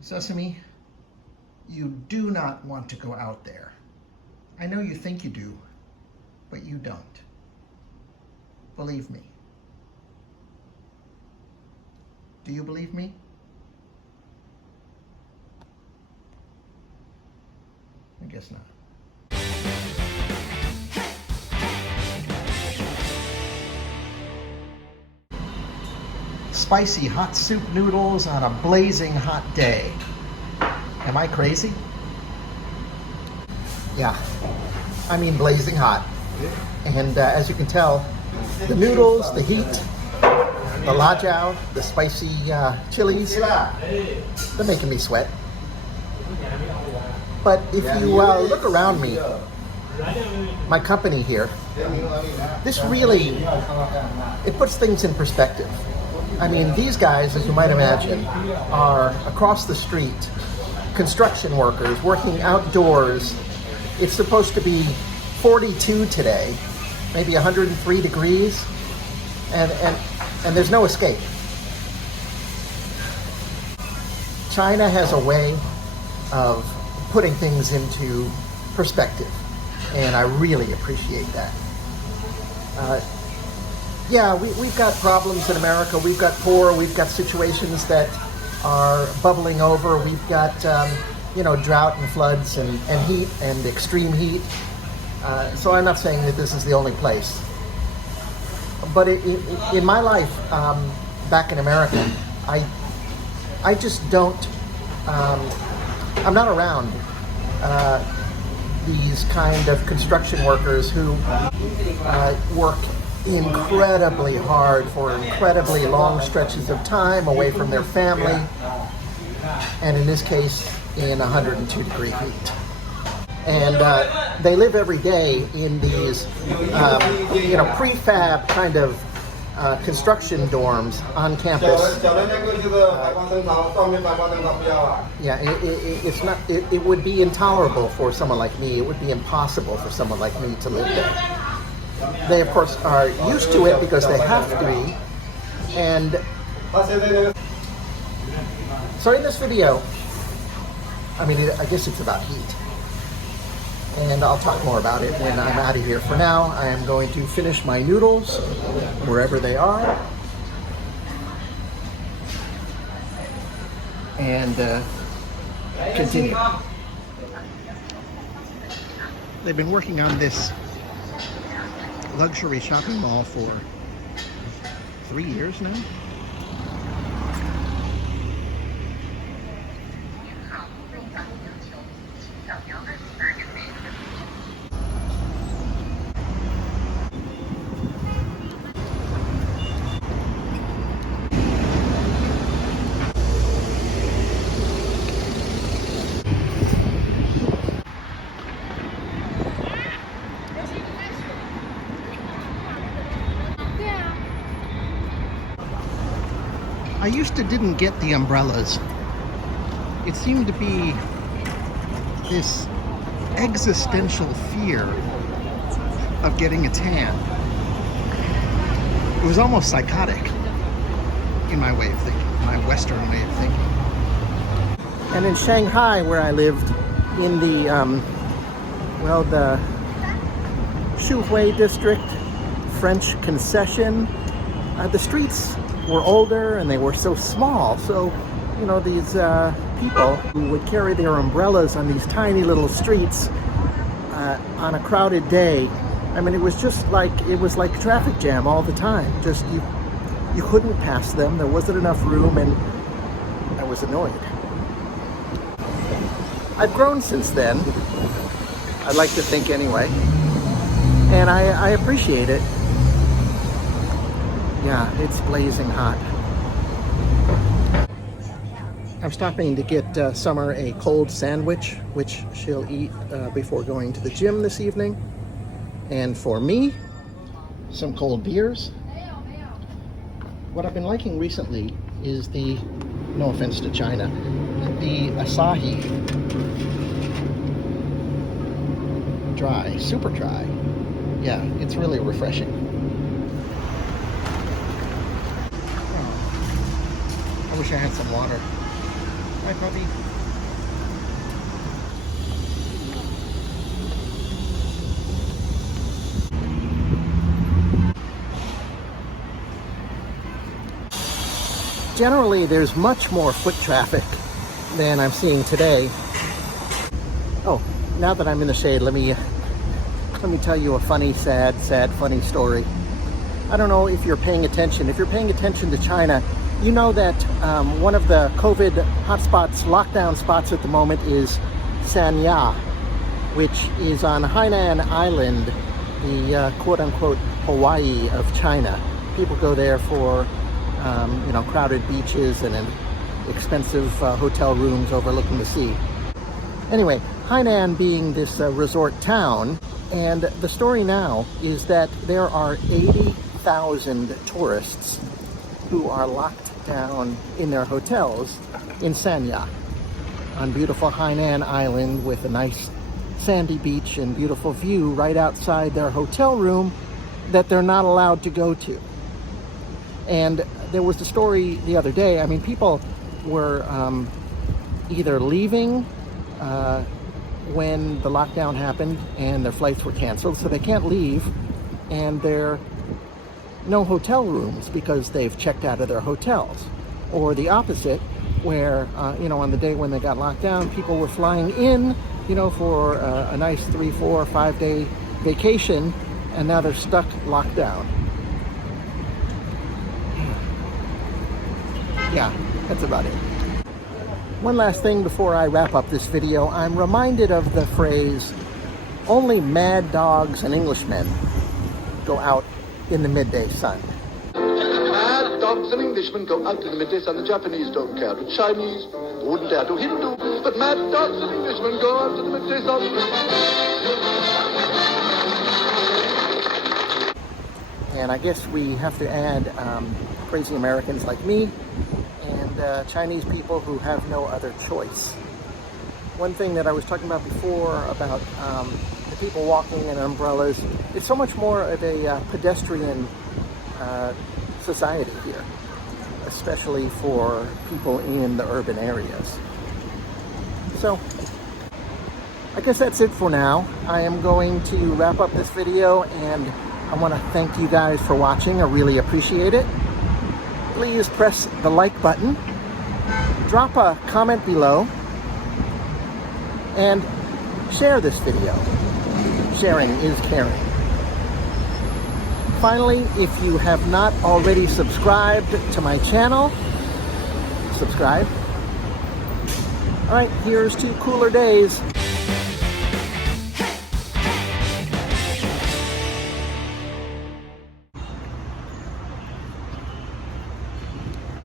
Sesame, you do not want to go out there. I know you think you do, but you don't. Believe me. Do you believe me? I guess not. Spicy hot soup noodles on a blazing hot day. Am I crazy? Yeah, I mean blazing hot. And as you can tell, the noodles, the heat, the lajao, the spicy chilies, they're making me sweat. But if you look around me, my company here, this really, it puts things in perspective. I mean, these guys, as you might imagine, are across the street, construction workers working outdoors. It's supposed to be 42 today, maybe 103 degrees, and there's no escape. China has a way of putting things into perspective, and I really appreciate that. Yeah, we've got problems in America. We've got poor. We've got situations that are bubbling over. We've got, drought and floods and heat and extreme heat. So I'm not saying that this is the only place. But in my life back in America, I just don't, I'm not around these kind of construction workers who work incredibly hard for incredibly long stretches of time away from their family, and in this case in 102 degree heat. And they live every day in these prefab kind of construction dorms on campus. It's not. It would be intolerable for someone like me. It would be impossible for someone like me to live there. They, of course, are used to it because they have to be. And so in this video, I mean, I guess it's about heat. And I'll talk more about it when I'm out of here. For now, I am going to finish my noodles, wherever they are. And continue. They've been working on this luxury shopping mall for 3 years now. I used to didn't get the umbrellas. It seemed to be this existential fear of getting a tan. It was almost psychotic in my way of thinking, my Western way of thinking. And in Shanghai, where I lived, in the the Shuhui district, French concession, the streets were older and they were so small. So, these people who would carry their umbrellas on these tiny little streets on a crowded day, I mean, it was like traffic jam all the time. Just you couldn't pass them. There wasn't enough room, and I was annoyed. I've grown since then. I'd like to think anyway, and I appreciate it. Yeah, it's blazing hot. I'm stopping to get Summer a cold sandwich, which she'll eat before going to the gym this evening. And for me, some cold beers. What I've been liking recently is no offense to China, the Asahi dry, super dry. Yeah, it's really refreshing. I wish I had some water. Hi, puppy. Generally, there's much more foot traffic than I'm seeing today. Oh, now that I'm in the shade, let me tell you a funny, sad, funny story. I don't know if you're paying attention. If you're paying attention to China, you know that one of the COVID hotspots, lockdown spots at the moment is Sanya, which is on Hainan Island, the quote-unquote Hawaii of China. People go there for crowded beaches and expensive hotel rooms overlooking the sea. Anyway, Hainan being this resort town, and the story now is that there are 80,000 tourists who are locked down in their hotels in Sanya, on beautiful Hainan Island with a nice sandy beach and beautiful view right outside their hotel room that they're not allowed to go to. And there was the story the other day. I mean, people were either leaving when the lockdown happened and their flights were canceled, so they can't leave, and there are no hotel rooms because they've checked out of their hotels. Or the opposite, where on the day when they got locked down, people were flying in for a nice 3, 4, 5 day vacation, and now they're stuck locked down. Yeah, that's about it. One last thing before I wrap up this video. I'm reminded of the phrase, only mad dogs and Englishmen go out in the midday sun. Mad dogs and Englishmen go out in the midday sun. The Japanese don't care. The Chinese wouldn't dare to Hindu. But mad dogs and Englishmen go out in the midday sun. And I guess we have to add crazy Americans like me and Chinese people who have no other choice. One thing that I was talking about before about the people walking in umbrellas, it's so much more of a pedestrian society here, especially for people in the urban areas. So I guess that's it for now. I am going to wrap up this video, and I want to thank you guys for watching. I really appreciate it. Please press the like button, drop a comment below, and share this video. Sharing is caring. Finally, if you have not already subscribed to my channel, subscribe. All right, here's to cooler days.